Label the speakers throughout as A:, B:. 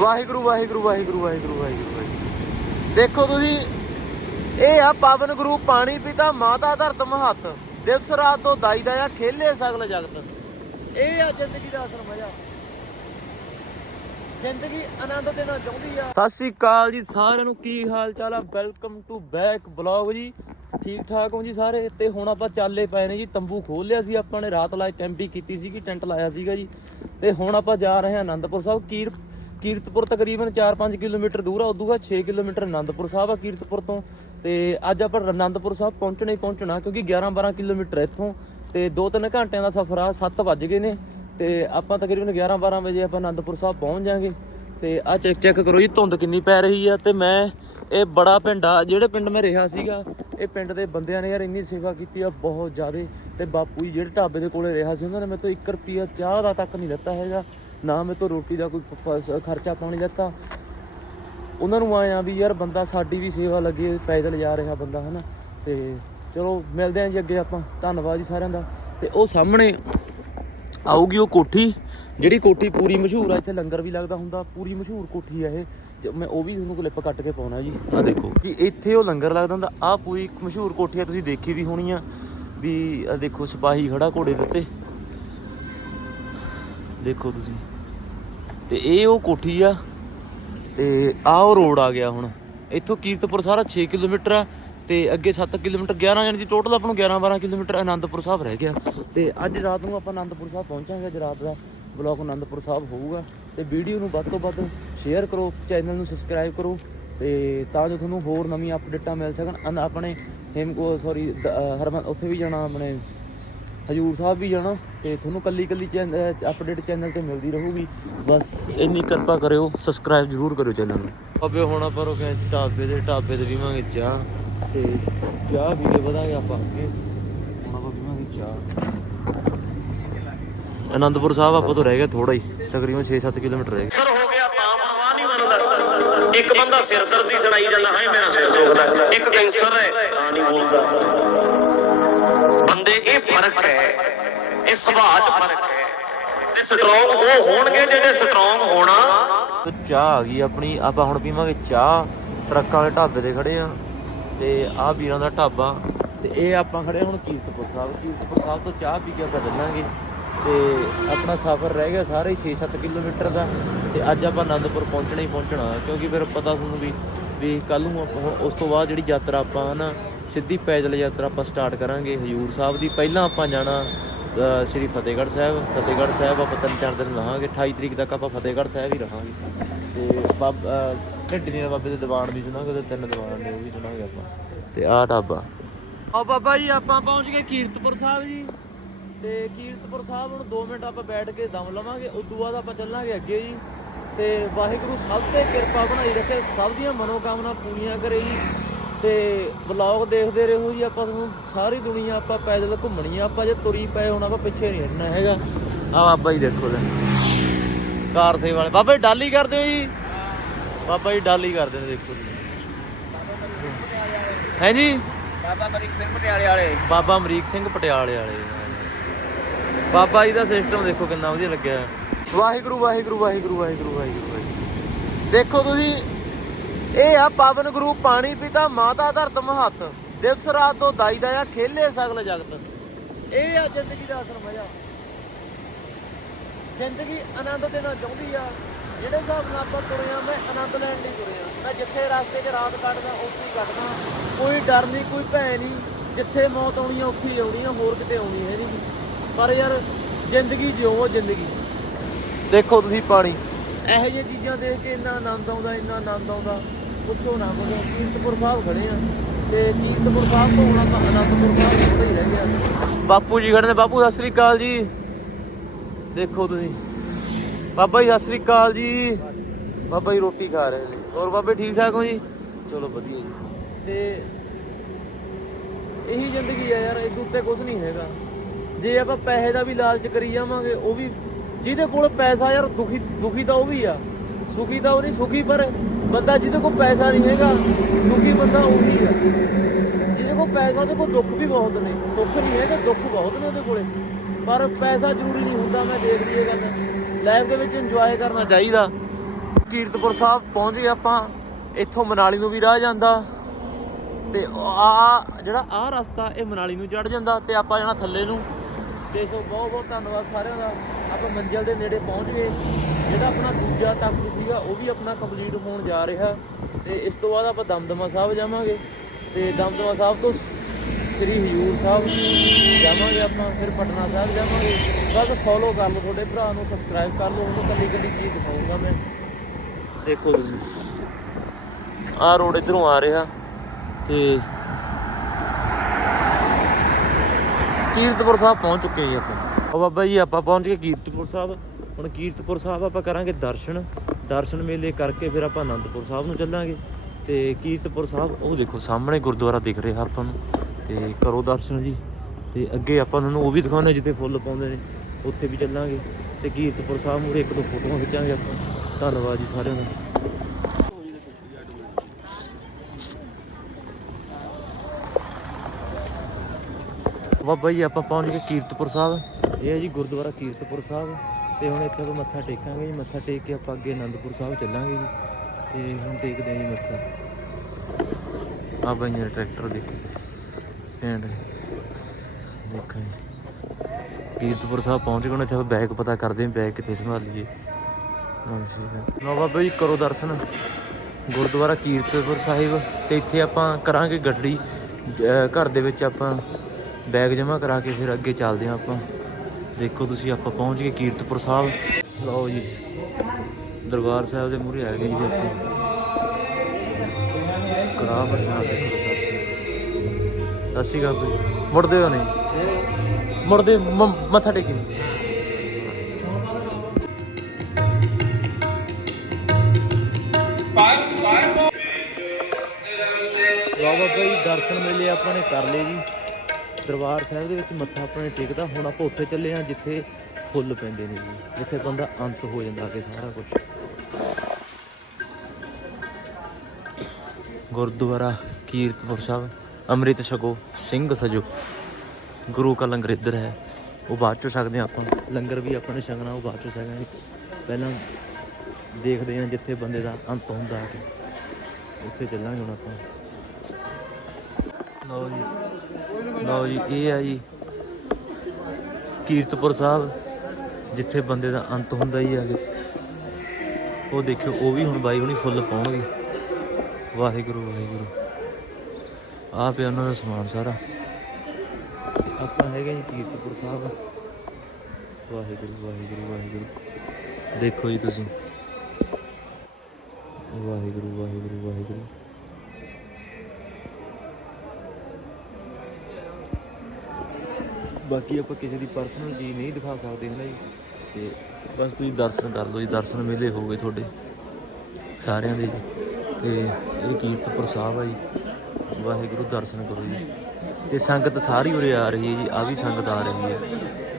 A: ਵਾਹਿਗੁਰੂ ਵਾਹਿਗੁਰੂ ਵਾਹਿਗੁਰੂ ਵਾਹਿਗੁਰੂ ਵਾਹਿਗੁਰੂ ਦੇਖੋ ਤੁਸੀਂ, ਇਹ ਆ ਪਾਵਨ ਗੁਰੂ ਪਾਣੀ ਪਿਤਾ ਮਾਤਾ ਧਰਤ ਮਹੱਤ। ਦਿਵਸ ਰਾਤ ਤੋਂ ਦਾਈ ਦਇਆ ਖੇਲੇ ਸਗਲ ਜਗਤ। ਇਹ ਆ ਜ਼ਿੰਦਗੀ ਦਾ ਅਸਲ ਮਜ਼ਾ ਜ਼ਿੰਦਗੀ ਆਨੰਦ ਦੇਣਾ ਚਾਹੁੰਦੀ ਆ। ਸਤਿ ਸ੍ਰੀ ਅਕਾਲ ਜੀ ਸਾਰਿਆਂ ਨੂੰ, ਕੀ ਹਾਲ ਚਾਲ ਆ? ਵੈਲਕਮ ਟੂ ਬੈਕ ਬਲੌਗ ਜੀ। ਠੀਕ ਠਾਕ ਹੋ ਜੀ ਸਾਰੇ? ਤੇ ਹੁਣ ਆਪਾਂ ਚੱਲੇ ਪਏ ਨੇ ਜੀ, ਤੰਬੂ ਖੋਲ ਲਿਆ ਸੀ ਆਪਾਂ ਨੇ। ਰਾਤ ਲਾਇ ਕੈਂਪਿੰਗ ਕੀਤੀ ਸੀਗੀ, ਟੈਂਟ ਲਾਇਆ ਸੀਗਾ ਜੀ। ਤੇ ਹੁਣ ਆਪਾਂ ਜਾ ਰਹੇ ਹਾਂ ਆਨੰਦਪੁਰ ਸਾਹਿਬ ਕੀਰ ਕੀਰਤਪੁਰ ਤਕਰੀਬਨ 4-5 ਕਿਲੋਮੀਟਰ ਦੂਰ ਆ, ਉਦੋਂ ਬਾਅਦ 6 ਕਿਲੋਮੀਟਰ ਆਨੰਦਪੁਰ ਸਾਹਿਬ ਆ ਕੀਰਤਪੁਰ ਤੋਂ। ਤੇ ਅੱਜ ਆਪਾਂ ਆਨੰਦਪੁਰ ਸਾਹਿਬ ਪਹੁੰਚਣਾ ਹੀ ਪਹੁੰਚਣਾ, ਕਿਉਂਕਿ 11-12 ਕਿਲੋਮੀਟਰ ਇੱਥੋਂ, ਤੇ 2-3 ਘੰਟਿਆਂ ਦਾ ਸਫ਼ਰ ਆ 7 ਵੱਜ ਗਏ ਨੇ। ਤੇ ਆਪਾਂ ਤਕਰੀਬਨ 11-12 ਵਜੇ ਆਪਾਂ ਆਨੰਦਪੁਰ ਸਾਹਿਬ ਪਹੁੰਚ ਜਾਾਂਗੇ। ਤੇ ਆ ਚੈੱਕ ਚੈੱਕ ਕਰੋ ਜੀ, ਧੁੰਦ ਕਿੰਨੀ ਪੈ ਰਹੀ ਆ। ਤੇ ਮੈਂ ਇਹ ਬੜਾ ਪਿੰਡ ਆ, ਜਿਹੜੇ ਪਿੰਡ ਮੈਂ ਰਿਹਾ ਸੀਗਾ, ਇਹ ਪਿੰਡ ਦੇ ਬੰਦਿਆਂ ਨੇ ਯਾਰ ਇੰਨੀ ਸੇਵਾ ਕੀਤੀ ਆ ਬਹੁਤ ਜ਼ਿਆਦੇ। ਤੇ ਬਾਪੂ ਜੀ ਜਿਹੜੇ ਢਾਬੇ ਦੇ ਕੋਲੇ ਰਿਹਾ ਸੀ, ਉਹਨਾਂ ਨੇ ਮੇਰੇ ਤੋਂ 1 ਰੁਪਿਆ ਚਾਹ ਦਾ ਤੱਕ ਨਹੀਂ ਦਿੱਤਾ ਹੈਗਾ। ਨਾ ਮੇਰੇ ਤੋਂ ਰੋਟੀ ਦਾ ਕੋਈ ਖਰਚਾ ਪਾਣੀ ਲੱਤਾ ਉਹਨਾਂ ਨੂੰ ਆਇਆ ਵੀ ਯਾਰ ਬੰਦਾ ਸਾਡੀ ਵੀ ਸੇਵਾ ਲੱਗੀ ਪੈਦਲ ਜਾ ਰਿਹਾ ਬੰਦਾ ਹਨਾ? ਤੇ ਚਲੋ ਮਿਲਦੇ ਆਂ ਜੀ ਅੱਗੇ ਆਪਾਂ। ਧੰਨਵਾਦ ਜੀ ਸਾਰਿਆਂ ਦਾ। ਤੇ ਉਹ ਸਾਹਮਣੇ ਆਊਗੀ ਉਹ ਕੋਠੀ ਜਿਹੜੀ ਕੋਠੀ ਪੂਰੀ ਮਸ਼ਹੂਰ ਆ ਇੱਥੇ ਲੰਗਰ ਵੀ ਲੱਗਦਾ ਹੁੰਦਾ ਪੂਰੀ ਮਸ਼ਹੂਰ ਕੋਠੀ ਆ ਇਹ। ਮੈਂ ਉਹ ਵੀ ਤੁਹਾਨੂੰ ਕਲਿੱਪ ਕੱਟ ਕੇ ਪਾਉਣਾ ਜੀ। ਆ ਦੇਖੋ। ਜੀ ਇੱਥੇ ਉਹ ਲੰਗਰ ਲੱਗਦਾ ਹੁੰਦਾ ਆ ਪੂਰੀ ਇੱਕ ਮਸ਼ਹੂਰ ਕੋਠੀ ਆ ਤੁਸੀਂ ਦੇਖੀ ਵੀ ਹੋਣੀ ਆ। ਵੀ ਆ ਦੇਖੋ ਸਿਪਾਹੀ ਖੜਾ ਘੋੜੇ ਦੇ ਉੱਤੇ। ਦੇਖੋ ਤੁਸੀਂ। ਤੇ ਇਹ ਉਹ ਕੋਠੀ ਆ ਤੇ ਆਹ ਉਹ ਰੋਡ ਆ ਗਿਆ ਹੁਣ। ਇੱਥੋਂ ਕੀਰਤਪੁਰ ਸਾਰਾ 6 ਕਿਲੋਮੀਟਰ ਆ ਤੇ ਅੱਗੇ 7 ਕਿਲੋਮੀਟਰ 11 ਜਾਨੀ ਦੀ ਟੋਟਲ ਆਪਾਂ ਨੂੰ 11 12 ਕਿਲੋਮੀਟਰ ਆਨੰਦਪੁਰ ਸਾਹਿਬ ਰਹਿ ਗਿਆ। ਤੇ ਅੱਜ ਰਾਤ ਨੂੰ ਆਪਾਂ ਆਨੰਦਪੁਰ ਸਾਹਿਬ ਪਹੁੰਚਾਂਗੇ, ਅੱਜ ਰਾਤ ਦਾ ਬਲੌਗ ਆਨੰਦਪੁਰ ਸਾਹਿਬ ਹੋਊਗਾ। ਤੇ ਵੀਡੀਓ ਨੂੰ ਵੱਧ ਤੋਂ ਵੱਧ ਸ਼ੇਅਰ ਕਰੋ ਚੈਨਲ ਨੂੰ ਸਬਸਕ੍ਰਾਈਬ ਕਰੋ ਤੇ ਤਾਂ ਜੋ ਤੁਹਾਨੂੰ ਹੋਰ ਨਵੀਆਂ ਅਪਡੇਟਾਂ ਮਿਲ ਸਕਣ। ਅਨ- ਆਪਣੇ ਹੇਮਕੋ ਸੌਰੀ ਹਰਮਨ ਉੱਥੇ ਵੀ ਜਾਣਾ ਆਪਣੇ ਹਜੂਰ ਸਾਹਿਬ ਵੀ ਜਾਣਾ ਤੇ ਤੁਹਾਨੂੰ ਕੱਲੀ ਕੱਲੀ ਅਪਡੇਟ ਚੈਨਲ ਤੇ ਮਿਲਦੀ ਰਹੂਗੀ। ਬਸ ਇੰਨੀ ਕਿਰਪਾ ਕਰਿਓ ਸਬਸਕ੍ਰਾਈਬ ਜਰੂਰ ਕਰਿਓ ਚੈਨਲ ਨੂੰ। ਅਬੇ ਹੁਣ ਆਪਾਂ ਰੁਕੇ ਢਾਬੇ ਦੇ ਢਾਬੇ ਤੇ ਪੀਵਾਂਗੇ ਚਾਹ। ਤੇ ਚਾਹ ਪੀ ਕੇ ਵਧਾਂਗੇ ਆਪਾਂ ਅੱਗੇ। ਹੁਣ ਆਪਾਂ ਪੀਵਾਂਗੇ ਚਾਹ। ਅਨੰਦਪੁਰ ਸਾਹਿਬ ਆਪਾਂ ਤੋਂ ਰਹਿ ਗਿਆ ਥੋੜਾ ਹੀ ਤਕਰੀਬਨ 6-7 ਕਿਲੋਮੀਟਰ ਰਹਿ ਗਿਆ
B: ਸਰ ਹੋ ਗਿਆ ਪਾਪ ਨਵਾ ਨਹੀਂ ਮੰਨਦਾ। ਇੱਕ ਬੰਦਾ ਸਿਰ ਦਰਦ ਦੀ ਸੁਣਾਈ ਜਾਂਦਾ ਹੈ ਮੇਰਾ ਸਿਰ ਦੁਖਦਾ। ਇੱਕ ਕੈਂਸਰ ਹੈ। ਤਾਂ ਨਹੀਂ ਬੋਲਦਾ। ਇਹ ਫ਼ਰਕ ਹੈ। ਇਹ ਸੁਭਾਅ 'ਚ ਫ਼ਰਕ ਹੈ। ਤੇ ਸਟਰੋਂਗ ਉਹ ਹੋਣਗੇ ਜਿਹੜੇ ਸਟਰੋਂਗ ਹੋਣਾ।
A: ਚਾਹ ਆ ਗਈ ਆਪਣੀ। ਆਪਾਂ ਹੁਣ ਪੀਵਾਂਗੇ ਚਾਹ। ਟਰੱਕਾਂ ਵਾਲੇ ਢਾਬੇ ਤੇ ਖੜੇ ਆ। ਤੇ ਆਹ ਵੀਰਾਂ ਦਾ ਢਾਬਾ। ਤੇ ਇਹ ਆਪਾਂ ਖੜੇ ਹੁਣ ਕੀਰਤਪੁਰ ਸਾਹਿਬ। ਕੀਰਤਪੁਰ ਸਾਹਿਬ ਤੋਂ ਚਾਹ ਪੀ ਕੇ ਆਪਾਂ ਚੱਲਾਂਗੇ। ਤੇ ਆਪਣਾ ਸਫ਼ਰ ਰਹਿ ਗਿਆ ਸਾਰੇ 6-7 ਕਿਲੋਮੀਟਰ ਦਾ। ਤੇ ਅੱਜ ਆਪਾਂ ਆਨੰਦਪੁਰ ਪਹੁੰਚਣਾ ਹੀ ਪਹੁੰਚਣਾ। ਕਿਉਂਕਿ ਫਿਰ ਪਤਾ ਤੁਹਾਨੂੰ ਵੀ ਵੀ ਕੱਲ ਨੂੰ ਉਸ ਤੋਂ ਬਾਅਦ ਜਿਹੜੀ ਯਾਤਰਾ ਆਪਾਂ ਨਾ ਸਿੱਧੀ ਪੈਦਲ ਯਾਤਰਾ ਆਪਾਂ ਸਟਾਰਟ ਕਰਾਂਗੇ ਹਜੂਰ ਸਾਹਿਬ ਦੀ। ਪਹਿਲਾਂ ਆਪਾਂ ਜਾਣਾ ਸ਼੍ਰੀ ਫਤਿਹਗੜ੍ਹ ਸਾਹਿਬ। ਫਤਿਹਗੜ੍ਹ ਸਾਹਿਬ ਆਪਾਂ ਤਿੰਨ ਚਾਰ ਦਿਨ ਰਹਾਂਗੇ। 28 ਤਰੀਕ ਤੱਕ ਆਪਾਂ ਫਤਿਹਗੜ੍ਹ ਸਾਹਿਬ ਹੀ ਰਹਾਂਗੇ। ਤੇ ਬਾਬਾ ਢਿੱਡੀ ਦੇ ਬਾਬੇ ਦੇ ਦੀਵਾਨ ਵੀ ਸੁਣਾਂਗੇ ਤੇ ਤਿੰਨ ਦੀਵਾਨ ਨੇ ਉਹ ਵੀ ਸੁਣਾਂਗੇ ਆਪਾਂ। ਤੇ ਆਹ ਢਾਬਾ। ਆ ਬਾਬਾ ਜੀ, ਆਪਾਂ ਪਹੁੰਚ ਗਏ ਕੀਰਤਪੁਰ ਸਾਹਿਬ ਜੀ। ਤੇ ਕੀਰਤਪੁਰ ਸਾਹਿਬ ਹੁਣ 2 ਮਿੰਟ ਆਪਾਂ ਬੈਠ ਕੇ ਦਮ ਲਵਾਂਗੇ। ਉਦੋਂ ਬਾਅਦ ਆਪਾਂ ਚੱਲਾਂਗੇ ਅੱਗੇ ਜੀ। ਤੇ ਵਾਹਿਗੁਰੂ ਸਭ ਤੇ ਕਿਰਪਾ ਬਣਾਈ ਰੱਖੇ। ਸਭ ਦੀਆਂ ਮਨੋਕਾਮਨਾ ਪੂਰੀਆਂ ਕਰੇ ਜੀ। ਤੇ ਵਲੌਗ ਦੇਖਦੇ ਰਹੋ ਜੀ ਆਪਾਂ ਤੁਹਾਨੂੰ ਸਾਰੀ ਦੁਨੀਆ ਆਪਾਂ ਪੈਦਲ ਘੁੰਮਣੀ ਆ ਆਪਾਂ ਜੇ ਤੁਰੀ ਪਏ ਹੁਣ ਆਪਾਂ ਪਿੱਛੇ ਨਹੀਂ ਹਟਣਾ ਹੈਗਾ। ਆ ਬਾਬਾ ਜੀ ਦੇਖੋ ਲੈ ਕਾਰ ਸੇਵਾ ਵਾਲੇ। ਬਾਬਾ ਜੀ ਡਾਲੀ ਕਰਦੇ ਹੋ ਜੀ? ਬਾਬਾ ਜੀ ਡਾਲੀ ਕਰਦੇ ਨੇ ਦੇਖੋ ਜੀ। ਹੈ ਜੀ?
C: ਬਾਬਾ ਮਰੀਕ ਸਿੰਘ ਪਟਿਆਲੇ ਵਾਲੇ।
A: ਬਾਬਾ ਅਮਰੀਕ ਸਿੰਘ ਪਟਿਆਲੇ ਵਾਲੇ। ਬਾਬਾ ਜੀ ਦਾ ਸਿਸਟਮ ਦੇਖੋ ਕਿੰਨਾ ਵਧੀਆ ਲੱਗਿਆ। ਵਾਹਿਗੁਰੂ ਵਾਹਿਗੁਰੂ ਵਾਹਿਗੁਰੂ ਵਾਹਿਗੁਰੂ ਵਾਹਿਗੁਰੂ। ਦੇਖੋ ਤੁਸੀਂ ਇਹ ਆ ਪਾਵਨ ਗੁਰੂ ਪਾਣੀ ਪਿਤਾ ਮਾਤਾ ਧਰਤ ਮਹੱਤ। ਦਿਵਸ ਰਾਤ ਤੋਂ ਦਾਈ ਦਇਆ ਖੇਲੇ ਸਗਲ ਜਗਤ। ਇਹ ਆ ਜ਼ਿੰਦਗੀ ਦਾ ਅਸਲ ਮਜ਼ਾ। ਜ਼ਿੰਦਗੀ ਆਨੰਦ ਦੇਣਾ ਚਾਹੁੰਦੀ ਆ। ਜਿਹੜੇ ਹਿਸਾਬ ਨਾਲ ਆਪਾਂ ਤੁਰੇ ਆ, ਮੈਂ ਆਨੰਦ ਲੈਣ ਲਈ ਤੁਰਿਆ ਮੈਂ ਜਿੱਥੇ ਰਸਤੇ 'ਚ ਰਾਤ ਕੱਢਦਾ, ਉੱਥੇ ਹੀ ਕੱਢਦਾ। ਕੋਈ ਡਰ ਨਹੀਂ, ਕੋਈ ਭੈ ਨਹੀਂ। ਜਿੱਥੇ ਮੌਤ ਆਉਣੀ ਆ, ਉੱਥੇ ਹੀ ਆਉਣੀ ਆ, ਹੋਰ ਕਿਤੇ ਆਉਣੀ ਹੈ ਨਹੀਂ। ਪਰ ਯਾਰ, ਜ਼ਿੰਦਗੀ ਜਿਓ ਜ਼ਿੰਦਗੀ। ਦੇਖੋ ਤੁਸੀਂ ਪਾਣੀ। ਇਹੋ ਜਿਹੀਆਂ ਚੀਜ਼ਾਂ ਦੇਖ ਕੇ ਇੰਨਾ ਆਨੰਦ ਆਉਂਦਾ, ਇੰਨਾ ਆਨੰਦ ਆਉਂਦਾ। ਪੁੱਛੋ ਨਾ ਪੁੱਛੋ ਕੀਰਤਪੁਰ ਸਾਹਿਬ ਖੜੇ ਆ। ਤੇ ਕੀਰਤਪੁਰ ਸਾਹਿਬ ਤੋਂ ਹੁਣ ਆਪਾਂ ਅਨੰਦਪੁਰ ਸਾਹਿਬ ਥੋੜਾ ਹੀ ਰਹਿ ਗਿਆ। ਬਾਪੂ ਜੀ ਖੜੇ ਨੇ। ਬਾਪੂ ਸਤਿ ਸ੍ਰੀ ਅਕਾਲ ਜੀ। ਦੇਖੋ ਤੁਸੀਂ। ਬਾਬਾ ਜੀ ਸਤਿ ਸ੍ਰੀ ਅਕਾਲ ਜੀ। ਬਾਬਾ ਜੀ ਰੋਟੀ ਖਾ ਰਹੇ ਨੇ। ਹੋਰ ਬਾਬੇ ਠੀਕ ਠਾਕ ਹੋ ਜੀ? ਚਲੋ ਵਧੀਆ ਜੀ। ਤੇ ਇਹੀ ਜ਼ਿੰਦਗੀ ਆ ਯਾਰ ਇਸ ਉੱਤੇ ਕੁਝ ਨਹੀਂ ਹੈਗਾ। ਜੇ ਆਪਾਂ ਪੈਸੇ ਦਾ ਵੀ ਲਾਲਚ ਕਰੀ ਜਾਵਾਂਗੇ ਉਹ ਵੀ ਜਿਹਦੇ ਕੋਲ ਪੈਸਾ ਯਾਰ ਦੁਖੀ ਦੁਖੀ ਤਾਂ ਉਹ ਵੀ ਆ। ਸੁਖੀ ਤਾਂ ਉਹ ਨਹੀਂ ਸੁਖੀ, ਪਰ ਬੰਦਾ ਜਿਹਦੇ ਕੋਲ ਪੈਸਾ ਨਹੀਂ ਹੈਗਾ, ਸੁਖੀ ਬੰਦਾ ਉਹੀ ਹੈ। ਜਿਹਦੇ ਕੋਲ ਪੈਸਾ, ਉਹਦੇ ਕੋਲ ਦੁੱਖ ਵੀ ਬਹੁਤ ਨੇ। ਸੁੱਖ ਨਹੀਂ ਹੈਗਾ ਦੁੱਖ ਬਹੁਤ ਨੇ ਉਹਦੇ ਕੋਲੇ। ਪਰ ਪੈਸਾ ਜ਼ਰੂਰੀ ਨਹੀਂ ਹੁੰਦਾ, ਮੈਂ ਦੇਖਦੀ ਇਹ ਗੱਲ। ਲਾਈਫ ਦੇ ਵਿੱਚ ਇੰਜੋਏ ਕਰਨਾ ਚਾਹੀਦਾ। ਕੀਰਤਪੁਰ ਸਾਹਿਬ ਪਹੁੰਚ ਗਏ ਆਪਾਂ। ਇੱਥੋਂ ਮਨਾਲੀ ਨੂੰ ਵੀ ਰਾਹ ਜਾਂਦਾ। ਤੇ ਆ, ਜਿਹੜਾ ਆ ਰਸਤਾ, ਇਹ ਮਨਾਲੀ ਨੂੰ ਚੜ ਜਾਂਦਾ ਤੇ ਆਪਾਂ ਜਾਣਾ ਥੱਲੇ ਨੂੰ। ਤੇ ਸੋ ਬਹੁਤ ਬਹੁਤ ਧੰਨਵਾਦ ਸਾਰਿਆਂ ਦਾ। ਆਪਾਂ ਮੰਜ਼ਿਲ ਦੇ ਨੇੜੇ ਪਹੁੰਚ ਗਏ। ਜਿਹੜਾ ਆਪਣਾ ਦੂਜਾ ਤਖਤ ਸੀਗਾ, ਉਹ ਵੀ ਆਪਣਾ ਕੰਪਲੀਟ ਹੋਣ ਜਾ ਰਿਹਾ। ਤੇ ਇਸ ਤੋਂ ਬਾਅਦ ਆਪਾਂ ਦਮਦਮਾ ਸਾਹਿਬ ਜਾਵਾਂਗੇ। ਤੇ ਦਮਦਮਾ ਸਾਹਿਬ ਤੋਂ ਸ੍ਰੀ ਹਜੂਰ ਸਾਹਿਬ ਜਾਵਾਂਗੇ ਆਪਾਂ, ਫਿਰ ਪਟਨਾ ਸਾਹਿਬ ਜਾਵਾਂਗੇ। ਬਸ ਫੋਲੋ ਕਰ ਲਓ ਤੁਹਾਡੇ ਭਰਾ ਨੂੰ ਸਬਸਕ੍ਰਾਈਬ ਕਰ ਲਓ, ਉਹਨੂੰ ਕੱਲੀ ਕੱਲੀ ਚੀਜ਼ ਦਿਖਾਉਂਗਾ ਮੈਂ। ਦੇਖੋ ਤੁਸੀਂ। ਆਹ ਰੋਡ ਇਧਰੋਂ ਆ ਰਿਹਾ। ਤੇ ਕੀਰਤਪੁਰ ਸਾਹਿਬ ਪਹੁੰਚ ਚੁੱਕੇ ਜੀ ਆਪਾਂ। ਉਹ ਬਾਬਾ ਜੀ, ਆਪਾਂ ਪਹੁੰਚ ਗਏ ਕੀਰਤਪੁਰ ਸਾਹਿਬ। ਹੁਣ ਕੀਰਤਪੁਰ ਸਾਹਿਬ ਆਪਾਂ ਕਰਾਂਗੇ ਦਰਸ਼ਨ। ਦਰਸ਼ਨ ਮੇਲੇ ਕਰਕੇ ਫਿਰ ਆਪਾਂ ਅਨੰਦਪੁਰ ਸਾਹਿਬ ਨੂੰ ਚੱਲਾਂਗੇ। ਤੇ ਕੀਰਤਪੁਰ ਸਾਹਿਬ, ਉਹ ਦੇਖੋ, ਸਾਹਮਣੇ ਗੁਰਦੁਆਰਾ ਦਿਖ ਰਿਹਾ ਆਪਾਂ ਨੂੰ। ਤੇ ਕਰੋ ਦਰਸ਼ਨ ਜੀ। ਤੇ ਅੱਗੇ ਆਪਾਂ ਤੁਹਾਨੂੰ ਉਹ ਵੀ ਦਿਖਾਉਂਦੇ ਜਿੱਥੇ ਫੁੱਲ ਪਾਉਂਦੇ ਨੇ। ਉੱਥੇ ਵੀ ਚੱਲਾਂਗੇ। ਤੇ ਕੀਰਤਪੁਰ ਸਾਹਿਬ ਮੂਰੇ ਇੱਕ ਦੋ ਫੋਟੋਆਂ ਖਿੱਚਾਂਗੇ ਆਪਾਂ। ਧੰਨਵਾਦ ਜੀ ਸਾਰਿਆਂ ਦਾ। ਬਾਬਾ ਜੀ, ਆਪਾਂ ਪਹੁੰਚ ਗਏ ਕੀਰਤਪੁਰ ਸਾਹਿਬ। ਇਹ ਹੈ ਜੀ ਗੁਰਦੁਆਰਾ ਕੀਰਤਪੁਰ ਸਾਹਿਬ ਤੇ ਹੁਣ ਇੱਥੇ ਆਪਾਂ ਮੱਥਾ ਟੇਕਾਂਗੇ ਜੀ। ਮੱਥਾ ਟੇਕ ਕੇ ਆਪਾਂ ਅੱਗੇ ਅਨੰਦਪੁਰ ਸਾਹਿਬ ਚੱਲਾਂਗੇ ਜੀ। ਤੇ ਹੁਣ ਟੇਕਦੇ ਹਾਂ ਜੀ ਮੱਥਾ। ਆ ਬਾਈਆਂ ਟਰੈਕਟਰ ਦੇਖੋ। ਐਂਡ ਦੇਖਾਂ ਕੀਰਤਪੁਰ ਸਾਹਿਬ ਪਹੁੰਚ ਗਏ ਹੁਣ ਇੱਥੇ ਆਪਾਂ ਬੈਗ ਪਤਾ ਕਰਦੇ ਹਾਂ ਬੈਗ ਕਿੱਥੇ ਸੰਭਾਲੀਏ ਲਓ ਬਾਬਾ ਜੀ, ਕਰੋ ਦਰਸ਼ਨ। ਗੁਰਦੁਆਰਾ ਕੀਰਤਪੁਰ ਸਾਹਿਬ ਤੇ ਇੱਥੇ ਆਪਾਂ ਕਰਾਂਗੇ ਗੱਡੀ ਘਰ ਦੇ ਵਿੱਚ ਆਪਾਂ ਬੈਗ ਜਮ੍ਹਾਂ ਕਰਾ ਕੇ ਫਿਰ ਅੱਗੇ ਚੱਲਦੇ ਹਾਂ ਆਪਾਂ। ਦੇਖੋ ਤੁਸੀਂ ਆਪਾਂ ਪਹੁੰਚ ਗਏ ਕੀਰਤਪੁਰ ਸਾਹਿਬ। ਲਓ ਜੀ, ਦਰਬਾਰ ਸਾਹਿਬ ਦੇ ਮੂਹਰੇ ਆ ਗਏ ਜੀ ਆਪਾਂ। ਕੜਾ ਪ੍ਰਸ਼ਾਦ ਦੇ ਸਤਿ ਸ਼੍ਰੀ ਅਕਾਲ ਭਾਈ ਮੁੜਦੇ ਹੋ ਨਹੀਂ? ਮੁੜਦੇ ਮੱਥਾ ਟੇਕੀ ਬਾਬਾ ਜੀ ਦਰਸ਼ਨ ਮੇਲੇ ਆਪਾਂ ਨੇ ਕਰ ਲਏ ਜੀ। ਦਰਬਾਰ ਸਾਹਿਬ ਦੇ ਵਿੱਚ ਮੱਥਾ ਆਪਾਂ ਨੇ ਟੇਕਦਾ, ਹੁਣ ਆਪਾਂ ਉੱਥੇ ਚੱਲੇ ਆ ਜਿੱਥੇ ਫੁੱਲ ਪੈਂਦੇ ਨੇ ਜੀ, ਜਿੱਥੇ ਬੰਦਾ ਅੰਤ ਹੋ ਜਾਂਦਾ ਕਿ ਸਾਰਾ ਕੁਝ ਗੁਰਦੁਆਰਾ ਕੀਰਤਪੁਰ ਸਾਹਿਬ, ਅੰਮ੍ਰਿਤ ਛਕੋ, ਸਿੰਘ ਸਜੋ। ਗੁਰੂ ਕਾ ਲੰਗਰ ਇੱਧਰ ਹੈ, ਉਹ ਬਾਅਦ ਚੋਂ ਛਕਦੇ ਹਾਂ ਆਪਾਂ। ਲੰਗਰ ਵੀ ਆਪਾਂ ਨੇ ਛਕਣਾ, ਉਹ ਬਾਅਦ ਚੋਂ ਛਕਾਂਗੇ। ਪਹਿਲਾਂ ਦੇਖਦੇ ਹਾਂ ਜਿੱਥੇ ਬੰਦੇ ਦਾ ਅੰਤ ਹੁੰਦਾ ਹੈ ਉੱਥੇ ਚੱਲਾਂਗੇ ਹੁਣ ਆਪਾਂ। ਲਓ ਜੀ। ਲਓ ਜੀ, ਇਹ ਆ ਜੀ ਕੀਰਤਪੁਰ ਸਾਹਿਬ, ਜਿੱਥੇ ਬੰਦੇ ਦਾ ਅੰਤ ਹੁੰਦਾ ਹੀ ਆ ਉਹ ਦੇਖਿਓ, ਉਹ ਵੀ ਹੁਣ ਬਾਈ ਹੁਣੀ ਫੁੱਲ ਪਾਉਣਗੇ। ਵਾਹਿਗੁਰੂ ਵਾਹਿਗੁਰੂ। ਆ ਪਿਆ ਉਹਨਾਂ ਦਾ ਸਮਾਨ ਸਾਰਾ। ਆਪਾਂ ਹੈਗੇ ਜੀ ਕੀਰਤਪੁਰ ਸਾਹਿਬ। ਵਾਹਿਗੁਰੂ ਵਾਹਿਗੁਰੂ ਵਾਹਿਗੁਰੂ। ਦੇਖੋ ਜੀ ਤੁਸੀਂ। ਵਾਹਿਗੁਰੂ ਵਾਹਿਗੁਰੂ ਵਾਹਿਗੁਰੂ। ਬਾਕੀ ਆਪਾਂ ਕਿਸੇ ਦੀ ਪਰਸਨਲ ਚੀਜ਼ ਨਹੀਂ ਦਿਖਾ ਸਕਦੇ ਹਾਂ ਜੀ। ਤੇ ਬਸ ਤੁਸੀਂ ਦਰਸ਼ਨ ਕਰ ਲਓ ਜੀ, ਦਰਸ਼ਨ ਮੇਲੇ ਹੋ ਗਏ ਤੁਹਾਡੇ ਸਾਰਿਆਂ ਦੇ। ਜੀ ਤੇ ਇਹ ਕੀਰਤਪੁਰ ਸਾਹਿਬ ਆ ਜੀ, ਵਾਹਿਗੁਰੂ ਦਰਸ਼ਨ ਕਰੋ ਜੀ। ਤੇ ਸੰਗਤ ਸਾਰੀ ਉਰੇ ਆ ਰਹੀ ਹੈ ਜੀ ਆ ਵੀ ਸੰਗਤ ਆ ਰਹੀ ਹੈ।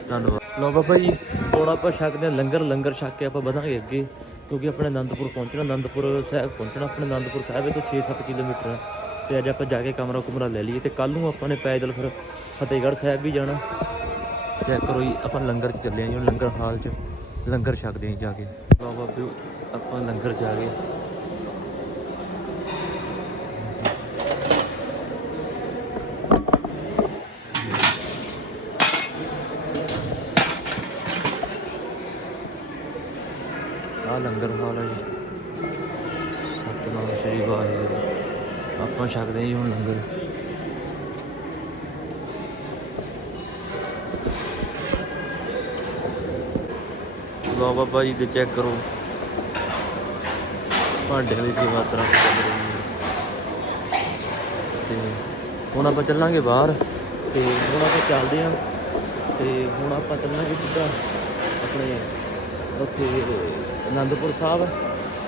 A: ਧੰਨਵਾਦ। ਲਓ ਬਾਬਾ ਜੀ, ਹੁਣ ਆਪਾਂ ਛਕਦੇ ਹਾਂ, ਲੰਗਰ ਲੰਗਰ ਛਕ ਕੇ ਆਪਾਂ ਵਧਾਂਗੇ ਅੱਗੇ। ਕਿਉਂਕਿ ਆਪਣੇ ਆਨੰਦਪੁਰ ਪਹੁੰਚਣਾ ਆਨੰਦਪੁਰ ਸਾਹਿਬ ਪਹੁੰਚਣਾ, ਆਪਣੇ ਆਨੰਦਪੁਰ ਸਾਹਿਬ ਤੋਂ 6-7 ਕਿਲੋਮੀਟਰ ਆ। ਤੇ ਅੱਜ ਆਪਾਂ ਜਾ ਕੇ ਕਮਰਾ ਕੁਮਰਾ ਲੈ ਲਈਏ ਤੇ ਕੱਲ ਨੂੰ ਆਪਾਂ ਨੇ ਪੈਦਲ ਫਿਰ ਫਤਿਹਗੜ੍ਹ ਸਾਹਿਬ ਵੀ ਜਾਣਾ। ਚੈੱਕ ਕਰੋ ਜੀ, ਆਪਾਂ ਲੰਗਰ 'ਚ ਚੱਲੇ ਆਂ ਜੀ ਲੰਗਰ ਹਾਲ 'ਚ ਲੰਗਰ ਛਕਦੇ ਆਂ ਜਾ ਕੇ। ਲਓ ਬਾਬਿਓ, ਆਪਾਂ ਲੰਗਰ 'ਚ ਆ ਗਏ। ਆ ਲੰਗਰ ਹਾਲ ਹੈ ਜੀ। ਸਤਨਾਮ ਸ਼੍ਰੀ ਵਾਹਿਗੁਰੂ। ਆਪਾਂ ਛਕਦੇ ਹਾਂ ਜੀ ਹੁਣ ਲੰਗਰ। ਲਓ ਬਾਬਾ ਜੀ ਦੇ ਚੈੱਕ ਕਰੋ। ਭਾਂਡਿਆਂ ਦੀ ਸੇਵਾ ਤਰ੍ਹਾਂ ਚੱਲ ਰਹੀ ਹੈ। ਤੇ ਹੁਣ ਆਪਾਂ ਚੱਲਾਂਗੇ ਬਾਹਰ। ਤੇ ਹੁਣ ਆਪਾਂ ਚੱਲਦੇ ਹਾਂ। ਤੇ ਹੁਣ ਆਪਾਂ ਚੱਲਾਂਗੇ ਸਿੱਧਾ ਆਪਣੇ ਉੱਥੇ ਅਨੰਦਪੁਰ ਸਾਹਿਬ।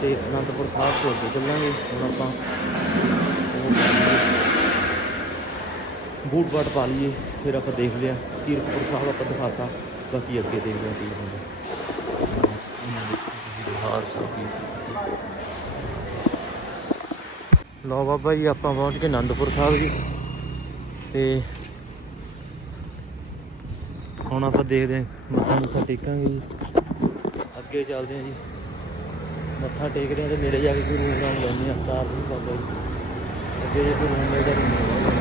A: ਤੇ ਅਨੰਦਪੁਰ ਸਾਹਿਬ ਤੋਂ ਅੱਗੇ ਚੱਲਾਂਗੇ। ਹੁਣ ਆਪਾਂ ਬੂਟ ਬਾਟ ਪਾ ਲਈਏ, ਫਿਰ ਆਪਾਂ ਦੇਖ ਲਿਆ ਕੀਰਤਪੁਰ ਸਾਹਿਬ ਆਪਾਂ ਦਿਖਾਤਾ, ਬਾਕੀ ਅੱਗੇ ਦੇਖਦੇ ਹਾਂ ਕੀ ਹੁੰਦਾ। ਬਿਹਾਰ ਸਾਹਿਬ ਕੀਰਤਪੁਰ ਲਓ ਬਾਬਾ ਜੀ, ਆਪਾਂ ਪਹੁੰਚ ਕੇ ਆਨੰਦਪੁਰ ਸਾਹਿਬ ਜੀ। ਤੇ ਹੁਣ ਆਪਾਂ ਦੇਖਦੇ ਹਾਂ, ਮੱਥਾ ਮੱਥਾ ਟੇਕਾਂਗੇ ਜੀ। ਅੱਗੇ ਚੱਲਦੇ ਹਾਂ ਜੀ। ਮੱਥਾ ਟੇਕਦੇ ਹਾਂ ਤੇ ਨੇੜੇ ਜਾ ਕੇ ਕੋਈ ਰੂਮ ਰਾਮ ਲੈਂਦੇ ਆ ਸਟਾਰ ਨਹੀਂ ਬਾਬਾ ਜੀ। ਅੱਗੇ ਜੇ ਕੋਈ ਰੂਮ ਮਿਲਦਾ ਨਹੀਂ ਮਿਲਦਾ